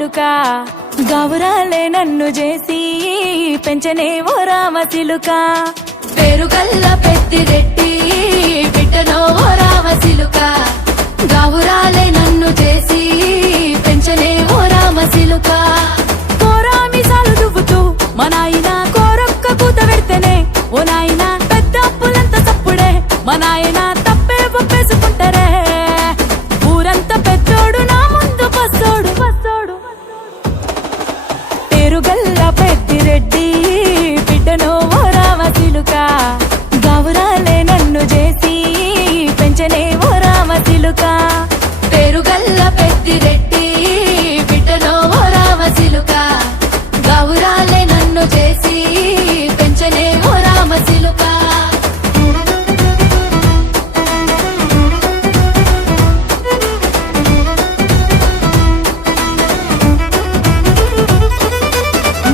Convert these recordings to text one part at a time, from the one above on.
చిలుక గౌరాలే నన్ను చేసి పెంచనే ఓ రామ చిలుక పేరుగల్ల పెద్దిరెడ్డి బిడ్డనో ఓ రామ చిలుక గౌరాలే నన్ను చేసి పెంచనే ఓ రామ చిలుక కోరామిసాలు దువ్వుతూ మా నాయన కోరొక్క కూత పెడితేనే ఓ నాయన పెద్ద అప్పులంత తప్పుడే మా నాయన తప్పే ఒప్పేసుకుంటారే ఊరంతా పెద్దోడు నా ముందు బస్సోడు బస్సోడు పేరుగల్ల పెద్దిరెడ్డి బిడ్డనో ఓ రామ చిలుక గౌరాలే నన్ను చేసి పెంచనే ఓ రామ చిలుక పేరుగల్ల పెద్దిరెడ్డి బిడ్డనో ఓ రామ చిలుక గౌరాలే నన్ను చేసి పెంచనే ఓ రామ చిలుక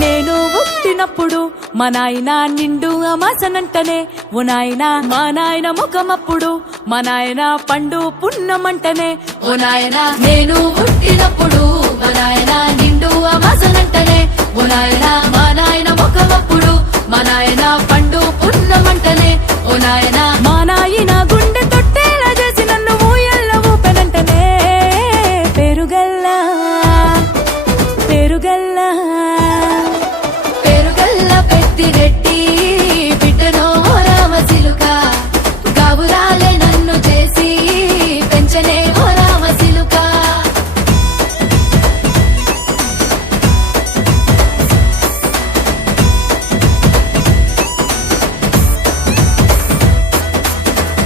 నేను పుట్టినప్పుడు మా నాయన నిండు అమాసనంటనే ఓ నాయన మా నాయన ముఖమప్పుడు మా నాయన పండు పున్నమంటనే ఓ నాయనా నేను పుట్టినప్పుడు మా నాయన నిండు అమాసనంటనే ఓ నాయనా మా నాయన ముఖమప్పుడు మా నాయన పండు పున్నమంటనే ఓ నాయనా మా నాయన గుండె తొట్టేలా చేసి నన్ను ఊయల్ల ఊపెనంటనే పెరుగల్లా పెరుగల్లా పేరుగల్ల పెద్దిరెడ్డి బిడ్డనో ఓ రామ చిలుక గౌరాలే నన్ను చేసి పెంచనే ఓ రామ చిలుక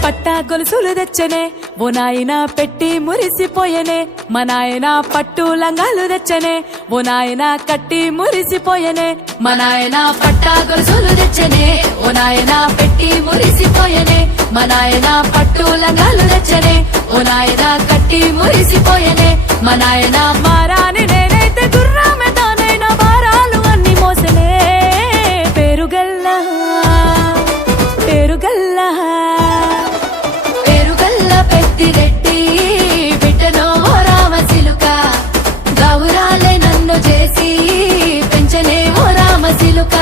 పట్టా గొలుసులు తెచ్చనే ఓ నాయన పెట్టి మురిసిపోయనే మా నాయన పట్టు లంగాలు తెచ్చనే ఓ నాయన కట్టి మురిసిపోయనే మా నాయన పట్టా గొలుసులు తెచ్చనే ఓ నాయన పెట్టి మురిసిపోయనే మా నాయన పట్టు లంగాలు తెచ్చనే ఓ నాయన కట్టి మురిసిపోయనే మా నాయన మారాని నేనైతే గుర్రామె తానైన భారాలు అన్ని మోసనే పెరుగల్లా పెరుగల్లా పేరుగల్ల పెద్దిరెడ్డి బిడ్డనో ఓ రామ చిలుక గౌరాలే నన్ను చేసి పెంచనే ఓ రామ చిలుక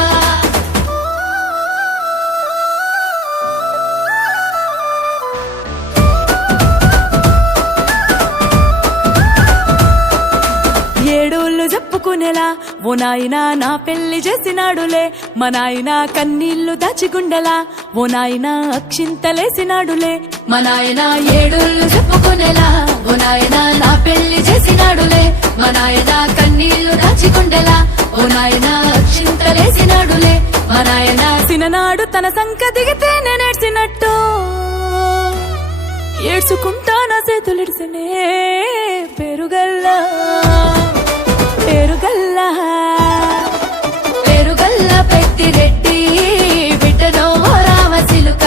ఏడోళ్ళు చెప్పుకునేలా ఓ నాయన నా పెళ్లి చేసినాడులే మా నాయన కన్నీళ్లు దాచిగుండెలా ఓ నాయన అక్షింతలేసినాడులే మా నాయన ఏడుళ్ళు చెప్పుకునేలా ఓ నాయన నా పెళ్లి చేసినాడులే మా నాయన కన్నీళ్లు దాచికుండెలా ఓ నాయన అక్షింతలేసినాడులే మా నాయన సిననాడు తన సంక దిగితే నేనేడ్చినట్టు ఏడ్చుకుంటా నా చేతులిడిసనే పెరుగల్లా పెరుగల్లా పేరుగల్ల పెద్దిరెడ్డి బిడ్డనో ఓ రామ చిలుక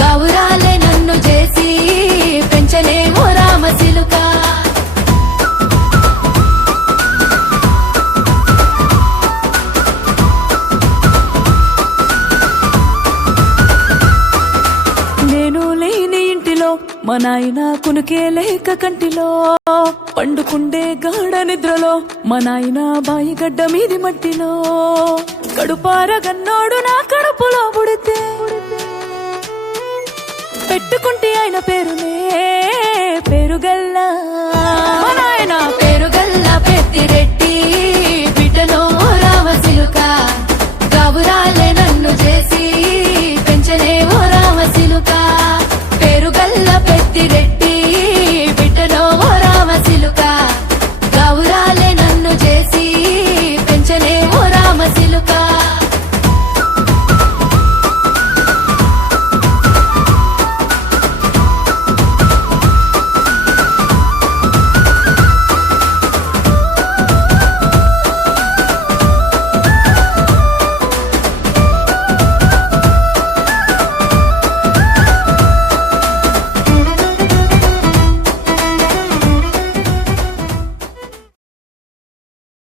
గౌరాలే నన్ను చేసి పెంచనే ఓ రామ చిలుక నేను లేని ఇంటిలో మా నాయన కునుకే లేక కంటిలో పండుకుండే గాఢ నిద్రలో మా నాయన బాయి గడ్డ మీది మట్టిలో కడుపారగన్నోడు నా కడుపులో పుడితే పెట్టుకుంటే ఆయన పేరునే పెరుగల్లా మా నాయన